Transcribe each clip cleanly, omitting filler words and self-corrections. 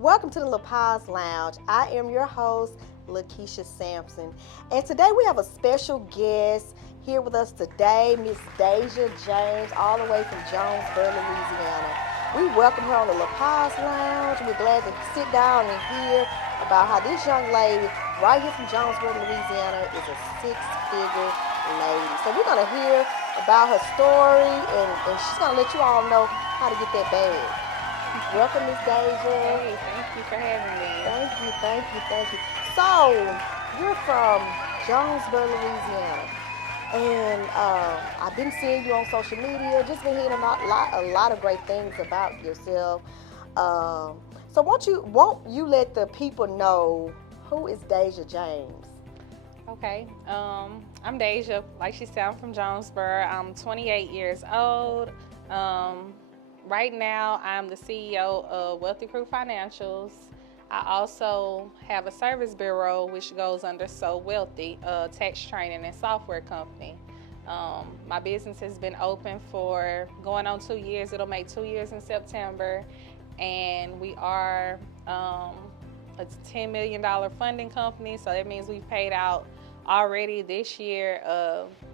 Welcome to the La Paz Lounge. I am your host, Lakeisha Sampson. And today we have a special guest here with us today, Miss Deija James, all the way from Jonesboro, Louisiana. We welcome her on the La Paz Lounge. We're glad to sit down and hear about how this young lady, right here from Jonesboro, Louisiana, is a six-figure lady. So we're going to hear about her story, and she's going to let you all know how to get that bag. Welcome, Miss Deja. Hey, thank you for having me. Thank you. So, you're from Jonesboro, Louisiana, and I've been seeing you on social media. Just been hearing a lot of great things about yourself. So, won't you let the people know who is Deja James? Okay, I'm Deja. Like she said, I'm from Jonesboro. I'm 28 years old. Um, right now, I'm the CEO of Wealthy Crew Financials. I also have a service bureau which goes under So Wealthy, a tax training and software company. My business has been open for going on 2 years. It'll make 2 years in September, and we are a $10 million funding company. So that means we've paid out already this year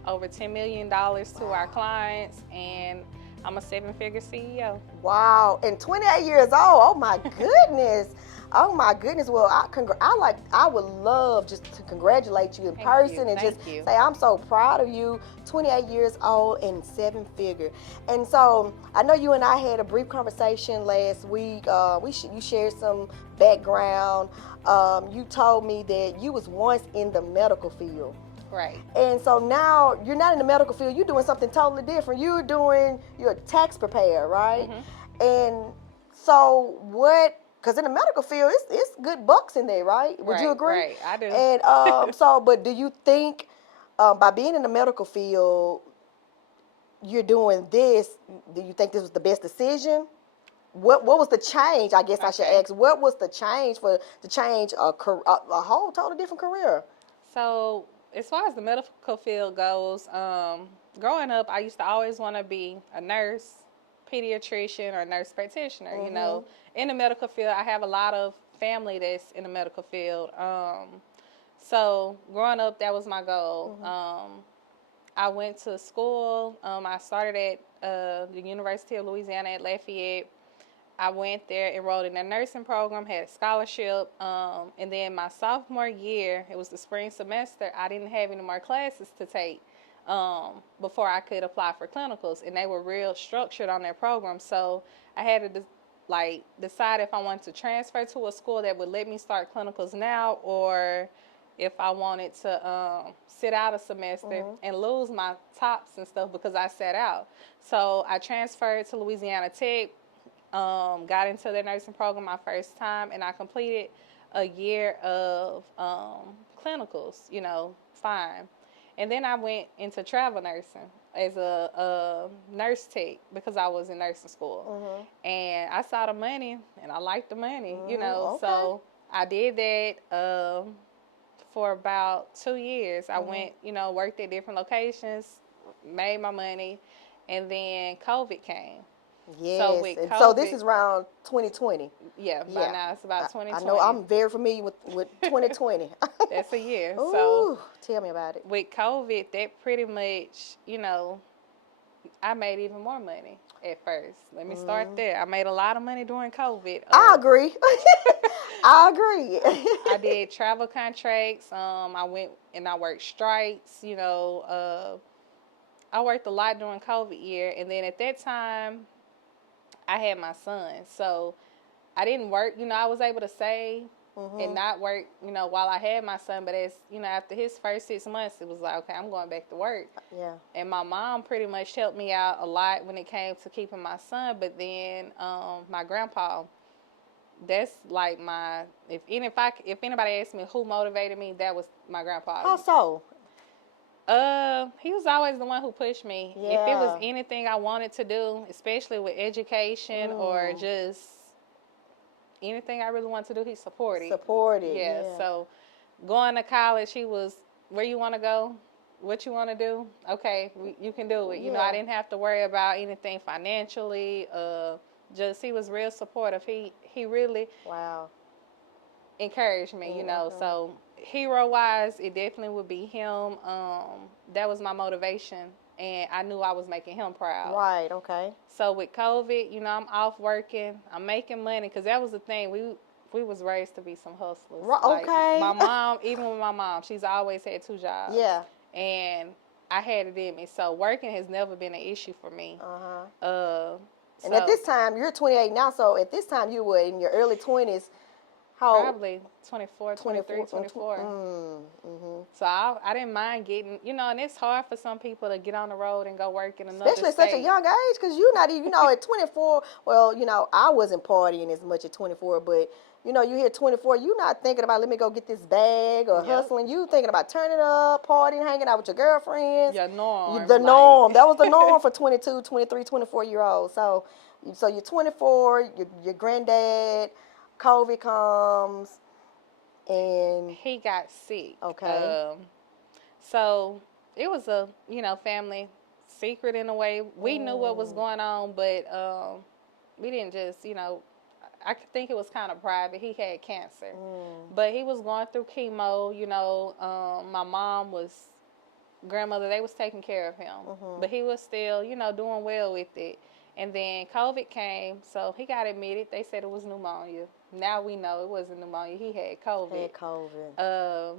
over $10 million to our clients, and I'm a seven-figure CEO. Wow, and 28 years old. Oh my goodness. Oh my goodness. Well, I would love just to congratulate you in Thank you. person and just Thank you. say I'm so proud of you. 28 years old and seven figure. And so I know you and I had a brief conversation last week. You shared some background. You told me that you was once in the medical field. Right. And so now you're not in the medical field. You're doing something totally different. You're a tax preparer, right? Mm-hmm. And so what? Because in the medical field, it's good bucks in there, right? Would you Right. agree? Right. I do. And but do you think by being in the medical field, you're doing this? Do you think this was the best decision? What was the change? I guess I should Okay. ask. What was the change for to change a whole totally different career? So, as far as the medical field goes, growing up, I used to always want to be a nurse, pediatrician, or nurse practitioner. Mm-hmm. In the medical field, I have a lot of family that's in the medical field. So, growing up, that was my goal. Mm-hmm. I went to school. I started at the University of Louisiana at Lafayette. I went there, enrolled in a nursing program, had a scholarship, and then my sophomore year, it was the spring semester, I didn't have any more classes to take before I could apply for clinicals, and they were real structured on their program. So I had to decide if I wanted to transfer to a school that would let me start clinicals now, or if I wanted to sit out a semester Mm-hmm. and lose my tops and stuff because I sat out. So I transferred to Louisiana Tech, got into the nursing program my first time, and I completed a year of clinicals, fine. And then I went into travel nursing as a nurse tech because I was in nursing school. Mm-hmm. And I saw the money, and I liked the money, Mm-hmm. Okay. So I did that for about 2 years. I Mm-hmm. went, worked at different locations, made my money, and then COVID came. So Yes, with and so this COVID, is around 2020. yeah, by Yeah, now it's about I know 2020. I'm very familiar with 2020. That's a year. So Ooh, tell me about it. with COVID, that pretty much, I made even more money at first. Let me start Mm, there. I made a lot of money during COVID. I agree. I agree. I did travel contracts. I went and I worked strikes. I worked a lot during COVID year, and then at that time, I had my son. So I didn't work. I was able to save and Mhm. not work, while I had my son. But after his first 6 months, it was like, okay, I'm going back to work. Yeah. And my mom pretty much helped me out a lot when it came to keeping my son. But then my grandpa, that's like my if anybody asked me who motivated me, that was my grandpa. How so? He was always the one who pushed me. If it was Yeah. anything I wanted to do, especially with education or Mm. just anything I really wanted to do, he supported. Supported. Yeah, Yeah. so going to college, he was, where you want to go? What you want to do? Okay, you can do it. I Yeah. didn't have to worry about anything financially, just he was real supportive. He really Wow. encouraged me, So hero wise, it definitely would be him. That was my motivation, and I knew I was making him proud. Right. Okay. So with COVID, I'm off working. I'm making money because that was the thing. We was raised to be some hustlers. Right. Like Okay. my mom, even with my mom, she's always had 2 jobs. Yeah. And I had it in me. So working has never been an issue for me. And at this time, you're 28 now. So at this time, you were in your early 20s. How? Probably 24, 23, 24. So I didn't mind getting, and it's hard for some people to get on the road and go work in another Especially at state. such a young age, because you're not even, at 24, well, I wasn't partying as much at 24, but, you hit 24, you're not thinking about, let me go get this bag or hustling. You thinking about turning up, partying, hanging out with your girlfriends. Your norm. The norm. That was the norm for 22, 23, 24-year-olds. So you're 24, your granddad, COVID comes, and he got sick. Okay. So it was a, family secret in a way. We knew what was going on, but we didn't just, I think it was kind of private. He had cancer, but he was going through chemo. My mom grandmother, they was taking care of him, but he was still, doing well with it. And then COVID came, so he got admitted. They said it was pneumonia. Now we know it wasn't pneumonia. He had COVID.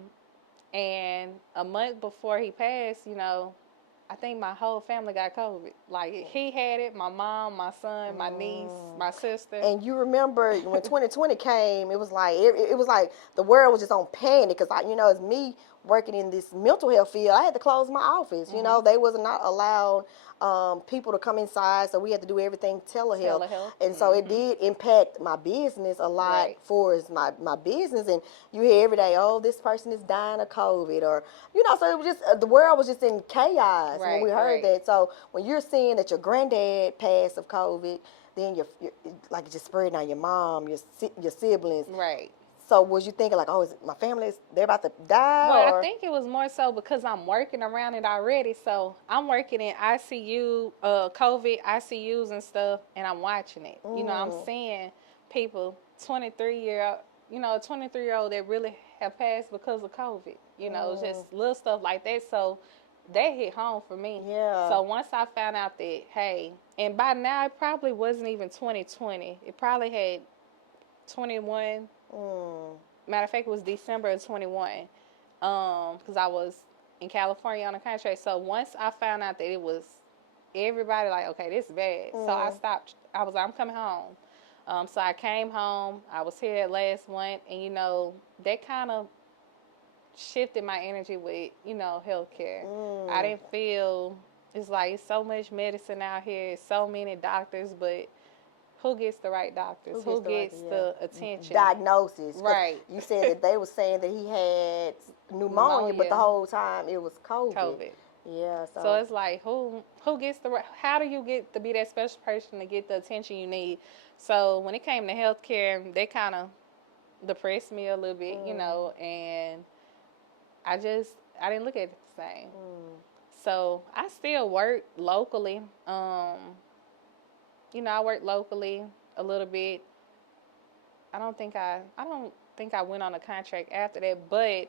And a month before he passed, I think my whole family got COVID. Like, he had it, my mom, my son, my niece, my sister. And you remember when 2020 came, it was like the world was just on panic because, as me working in this mental health field, I had to close my office. They was not allowed people to come inside, so we had to do everything telehealth. And so it did impact my business a lot for my business. And you hear every day, oh, this person is dying of COVID, or so it was just the world was just in chaos when we heard that. So when you're seeing that your granddad passed of COVID, then you're like just spreading on your mom, your siblings. Right. So was you thinking like, oh, is my family, they're about to die? Well, I think it was more so because I'm working around it already. So I'm working in ICU, COVID ICUs and stuff, and I'm watching it. I'm seeing people, 23-year-old that really have passed because of COVID. It's just little stuff like that. So that hit home for me. Yeah. So once I found out that, hey, and by now it probably wasn't even 2020. It probably had 21. Matter of fact, it was December of 21. Because I was in California on a contract. So once I found out that it was everybody like, okay, this is bad. So I stopped. I was like, I'm coming home. So I came home. I was here at last one, and that kind of shifted my energy with healthcare. I didn't feel it's like it's so much medicine out here, so many doctors, but who gets the right doctors? Who gets the attention? Diagnosis. Right. You said that they were saying that he had pneumonia, but the whole time it was COVID. Yeah. So it's like who gets the right? How do you get to be that special person to get the attention you need? So when it came to healthcare, they kind of depressed me a little bit, and I didn't look at it the same. So I still work locally. I work locally a little bit. I don't think I went on a contract after that, but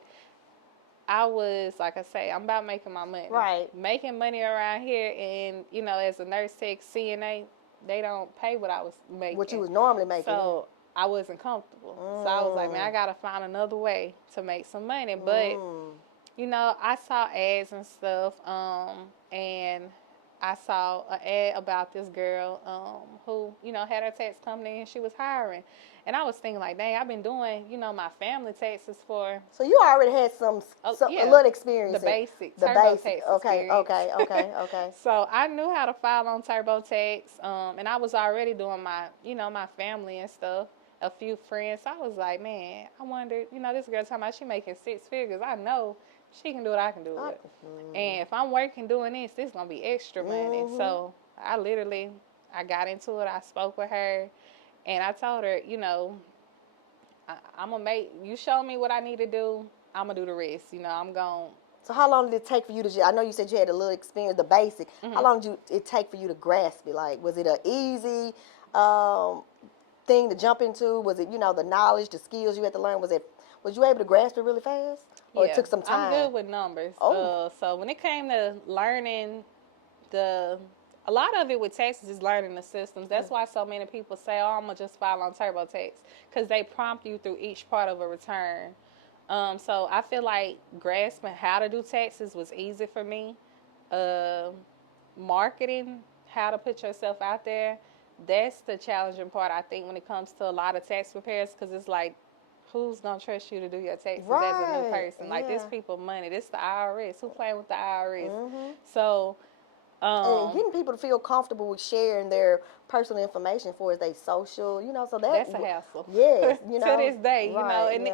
I was, like I say, I'm about making my money. Right. Making money around here, and as a nurse tech, CNA, they don't pay what I was making. What you was normally making. So I wasn't comfortable. So I was like, man, I gotta find another way to make some money. But I saw ads and stuff, and I saw an ad about this girl who, had her tax company and she was hiring. And I was thinking like, dang, I've been doing, my family taxes for. So you already had a little experience. The basic TurboTax. Okay. So I knew how to file on TurboTax, and I was already doing my, my family and stuff. A few friends. So I was like, man, I wonder, this girl talking about she making 6 figures. I know she can do it, I can do it. And if I'm working doing this is going to be extra money. So I got into it. I spoke with her, and I told her, I'm going to you show me what I need to do, I'm going to do the rest. I'm going. So how long did it take for you to, I know you said you had a little experience, the basic. How long did it take for you to grasp it? Like, was it a easy um, thing to jump into? Was it, the knowledge, the skills you had to learn? Was you able to grasp it really fast, or it Yeah, took some I'm time? good with numbers. Oh, So when it came to learning the a lot of it with taxes is learning the systems. That's why so many people say, "Oh, I'm gonna just file on TurboTax," because they prompt you through each part of a return. So I feel like grasping how to do taxes was easy for me. Uh, Marketing, how to put yourself out there, that's the challenging part. I think when it comes to a lot of tax preparers, because it's like, who's gonna trust you to do your taxes as a new right. person? Like this Yeah. people money, this the IRS. Who playing with the IRS? Mhm. So And um, getting people to feel comfortable with sharing their personal information for they social, so that, that's a hassle yes, to this day, right, and yeah.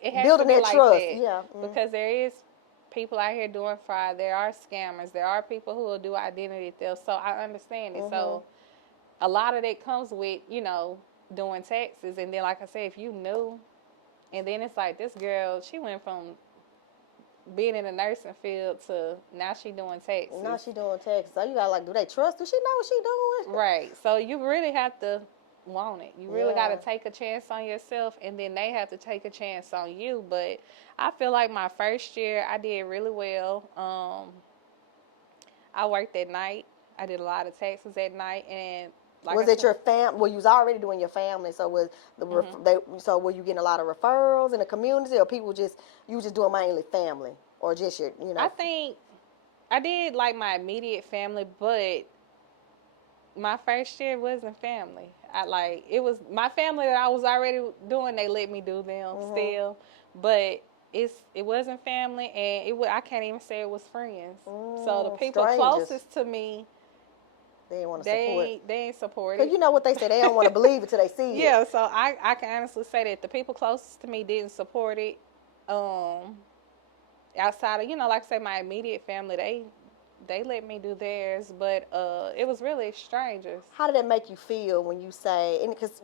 it has to Building be that like trust, that yeah. because there is people out here doing fraud. There are scammers. There are people who will do identity theft. So I understand it. Mhm. So a lot of that comes with doing taxes, and then like I said, if you knew, and then it's like this girl, she went from being in the nursing field to now she doing Now taxes. she doing taxes. So you gotta do they trust? Does she know what she doing? Right. So you really have to want it. You really got to Yeah. take a chance on yourself, and then they have to take a chance on you. But I feel like my first year, I did really well. I worked at night. I did a lot of taxes at night, and like I Was it said, your Well, you was already doing your family, so was hmm so were you getting a lot of referrals in the community, or people just you just doing mainly family, or just your I think I did like my immediate family, but my first year wasn't family. I like it was my family that I was already doing. They let me do them Mhm. still, but it wasn't family, and I can't even say it was friends. So the people Strangers, closest to me, they didn't want to support. they ain't support Cause it. you know what they say, they don't want to believe it till they see it. Yeah, so I can honestly say that the people closest to me didn't support it. Um, Outside of like I say, my immediate family, they let me do theirs, but it was really strangers. How did that make you feel when you say, and because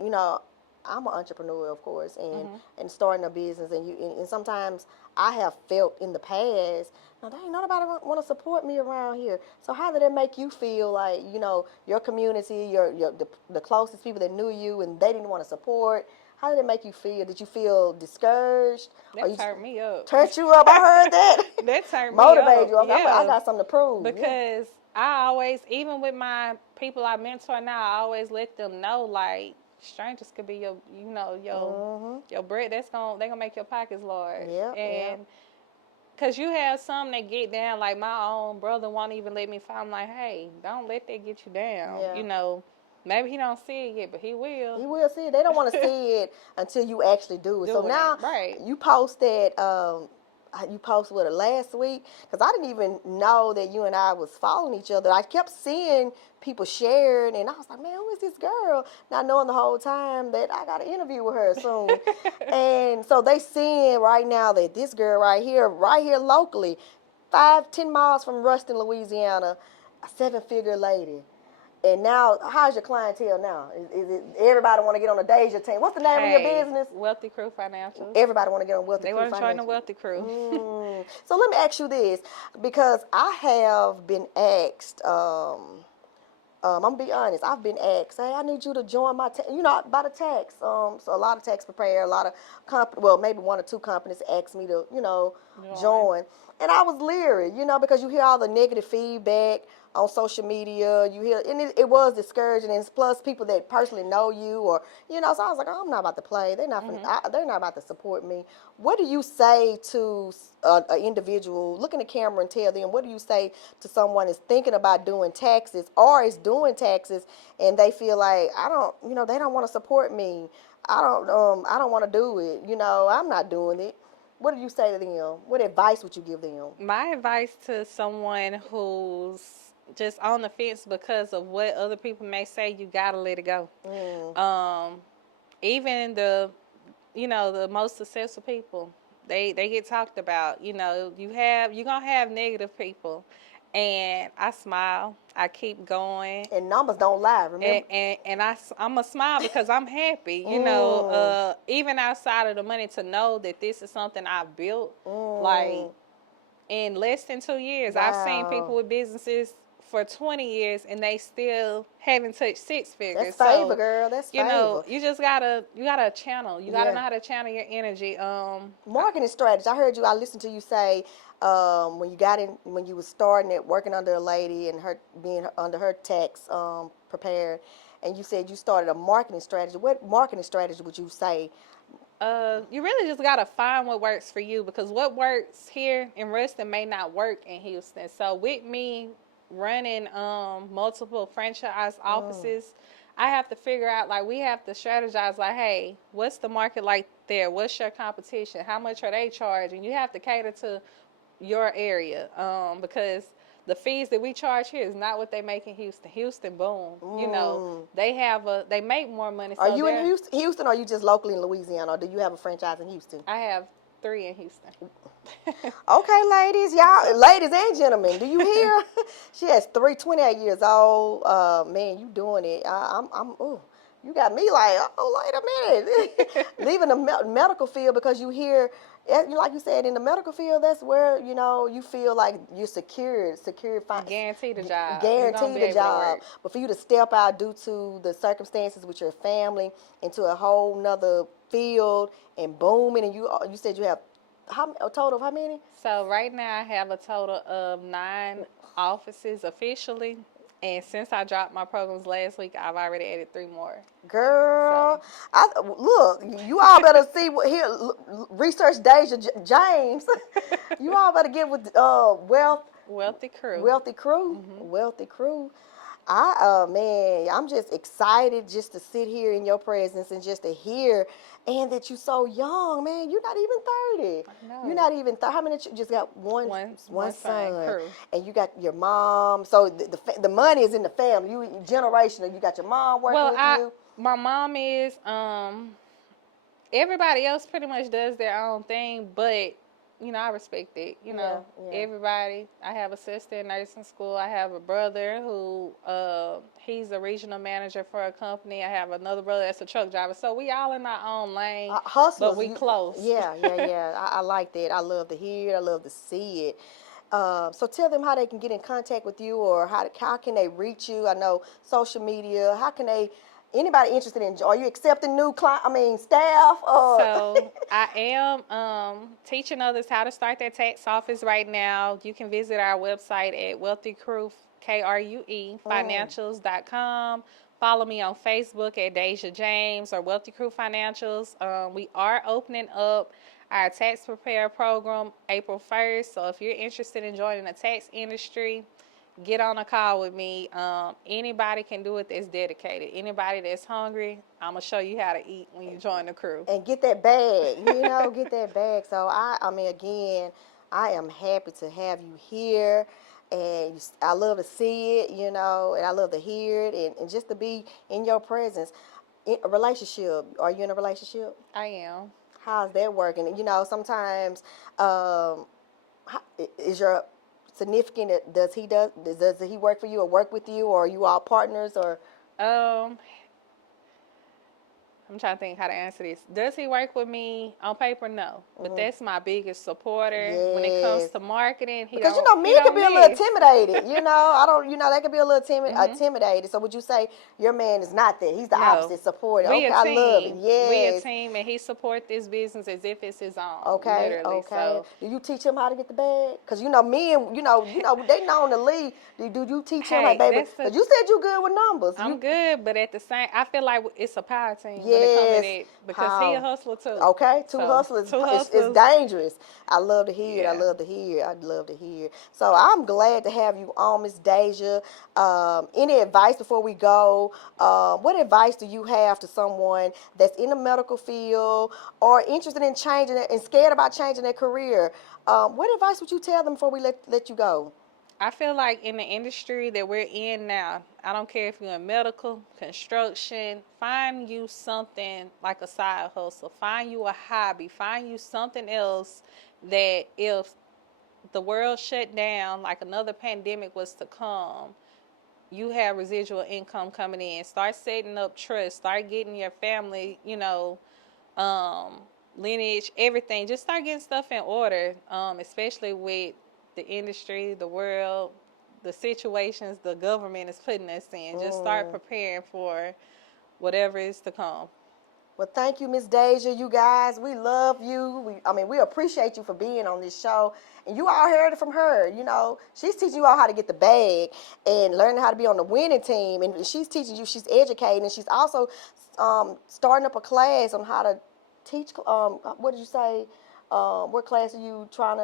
I'm an entrepreneur, of course, hmm and starting a business, and sometimes I have felt in the past, no, there ain't nobody want to support me around here. So how did it make you feel, like your community, the closest people that knew you, and they didn't want to support? How did it make you feel? Did you feel discouraged, or That you turned me up. turned you up? I heard that. That turned me Motivate up. you. I Yeah, got something to prove. Yeah. because I always, even with my people I mentor now, I always let them know like strangers could be Mhm. your bread. They gonna make your pockets large. Yep. Yep. And cause you have some that get down, like my own brother won't even let me find. I'm like, hey, don't let that get you down. Yeah. Maybe he don't see it yet, but he will. You will see it. They don't want to see it until you actually do it. So Doing it now right. you posted. You posted with it last week, because I didn't even know that you and I was following each other. I kept seeing people sharing, and I was like, man, who is this girl? Not knowing the whole time that I got an interview with her soon. And so they seeing right now that this girl right here locally, 5-10 miles from Ruston, Louisiana, a 7-figure lady. And now, how's your clientele now? Is it everybody want to get on the Deija team? What's the name of your Hey, business? Wealthy Crew Financials. Everybody want to get on Wealthy They Crew want to join the Financial. Wealthy Crew. So let me ask you this, because I have been asked. I'm gonna be honest. I've been asked, "Hey, I need you to join my, by the tax." So a lot of tax prepare, a lot of well, maybe one or two companies asked me to, Join. join, and I was leery, because you hear all the negative feedback on social media. You hear, and it was discouraging, and plus people that personally know you, or So I was like, oh, I'm not about to play. hmm They're not about to support me. What do you say to an individual? Look in the camera and tell them. What do you say to someone that's thinking about doing taxes or is doing taxes, and they feel like they don't want to support me. I don't want to do it. I'm not doing it. What do you say to them? What advice would you give them? My advice to someone who's just on the fence because of what other people may say, you gotta let it go. Mm, Um, Even the most successful people, they get talked about. You're gonna have negative people, and I smile. I keep going. and numbers don't lie. And, Remember? and, and I'm a smile because I'm happy, Mm, even outside of the money, to know that this is something I built. Like mm, in less than 2 years, I've seen people wow. with businesses for 20 years and they still haven't touched six figures. That's favor, girl. That's You know, favor. you gotta channel. You gotta Yeah. know how to channel your energy. Marketing strategy. I listened to you say when you got in, when you was starting it, working under a lady and her being under her tax prepared, and you said you started a marketing strategy. What marketing strategy would you say? You really just gotta find what works for you because what works here in Ruston may not work in Houston. So with me running multiple franchise offices, I have to figure out like we have to strategize like, hey, what's the market like there? What's your competition? How much are they charging? You have to cater to your area because the fees that we charge here is not what they make in Houston. Houston, boom, you know, they make more money. Are So you in they're Houston, or are you just locally in Louisiana, or do you have a franchise in Houston? I have 3 in Houston. Okay, ladies, y'all, ladies and gentlemen, do you hear? She has 28 years old. Man, you doing it. Ooh, you got me like, oh, wait a minute. Leaving the medical field because you hear, like you said, in the medical field, that's where, you feel like you're secured, Guaranteed a job. You're gonna be guaranteed a able to job. work. But for you to step out due to the circumstances with your family into a whole nother field and booming, and you said you have a total of how many? So right now I have a total of 9 offices officially, and since I dropped my programs last week, I've already added 3 more. Girl, So look, you all better see research Deja James. You all better get with wealthy crew. Wealthy Crew, Wealthy Crew. Man, I'm just excited just to sit here in your presence and just to hear, and that you so young, man. You're not even 30. You're No, not even 30. How many? You just got one son son, crew. and you got your mom. So the money is in the family. You generational. You got your mom working Well, with you. my mom is everybody else pretty much does their own thing, but I respect it. Yeah, yeah. Everybody. I have a sister in nursing school. I have a brother who he's a regional manager for a company. I have another brother that's a truck driver. So we all in our own lane, Hustlers. but we close. Yeah, yeah, yeah. I like that. I love to hear it. I love to see it. So tell them how they can get in contact with you, or how can they reach you? I know social media. How can they? Anybody interested in? Are you accepting new staff? So I am teaching others how to start their tax office right now. You can visit our website at Wealthy Crew, KRUE, financials.com. Follow me on Facebook at Deija James or Wealthy Crew Financials. We are opening up our tax prepare program April 1st. So if you're interested in joining the tax industry, get on a call with me. Anybody can do it that's dedicated. Anybody that's hungry, I'm going to show you how to eat when you join the crew. And get that bag, get that bag. So again, I am happy to have you here, and I love to see it, and I love to hear it, and just to be in your presence. In a relationship, are you in a relationship? I am. How's that working? Sometimes, is your significant, does he work for you or work with you, or are you all partners, or? Um, I'm trying to think how to answer this. Does he work with me on paper? No, but that's my biggest supporter when it comes Yes. to marketing. Because he men can don't be a little miss. intimidated. I don't. They can be a little intimidated. So would you say your man is not that? He's the No, opposite, supporter. we Okay, a I love it. team. We a Yes. team, and he support this business as if it's his own. Okay, Literally. okay. So, Do you teach him how to get the bag? Cause men, they know in the league. Do you teach him, like, hey, baby? Cause you said you good with numbers. I'm good, but at the same, I feel like it's a power team when it comes to Yes. that because he a Power. hustler too. Okay, two So hustlers two is hustlers. dangerous. I love to hear it. I Yeah. love to hear it. I'd love to hear it. So I'm glad to have you on, Miss Deja. Any advice before we go? What advice do you have to someone that's in the medical field or interested in changing it and scared about changing their career? What advice would you tell them before we let you go? I feel like in the industry that we're in now, I don't care if you're in medical, construction, find you something like a side hustle. Find you a hobby. Find you something else that if the world shut down, like another pandemic was to come, you have residual income coming in. Start setting up trust. Start getting your family, um, lineage, everything. Just start getting stuff in order, especially with the industry, the world. the situations the government is putting us in. Just start preparing for whatever is to come. Well, thank you, Miss Deija. You guys, we love you. We appreciate you for being on this show. And you all heard it from her. You know, she's teaching you all how to get the bag and learning how to be on the winning team. And she's teaching you, she's educating, and she's also starting up a class on how to teach. What did you say? What class are you trying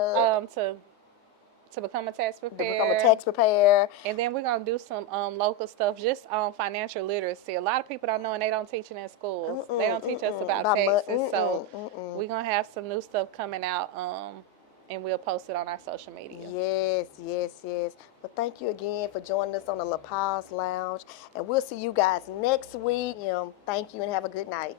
To become a tax to become a preparer. tax preparer? And then we're gonna do some local stuff, just on financial literacy. A lot of people don't know, and they don't teach it in schools. They don't teach us about taxes. So we're gonna have some new stuff coming out, and we'll post it on our social media. Yes, yes, yes. But thank you again for joining us on the La Paz Lounge, and we'll see you guys next week. Thank you and have a good night.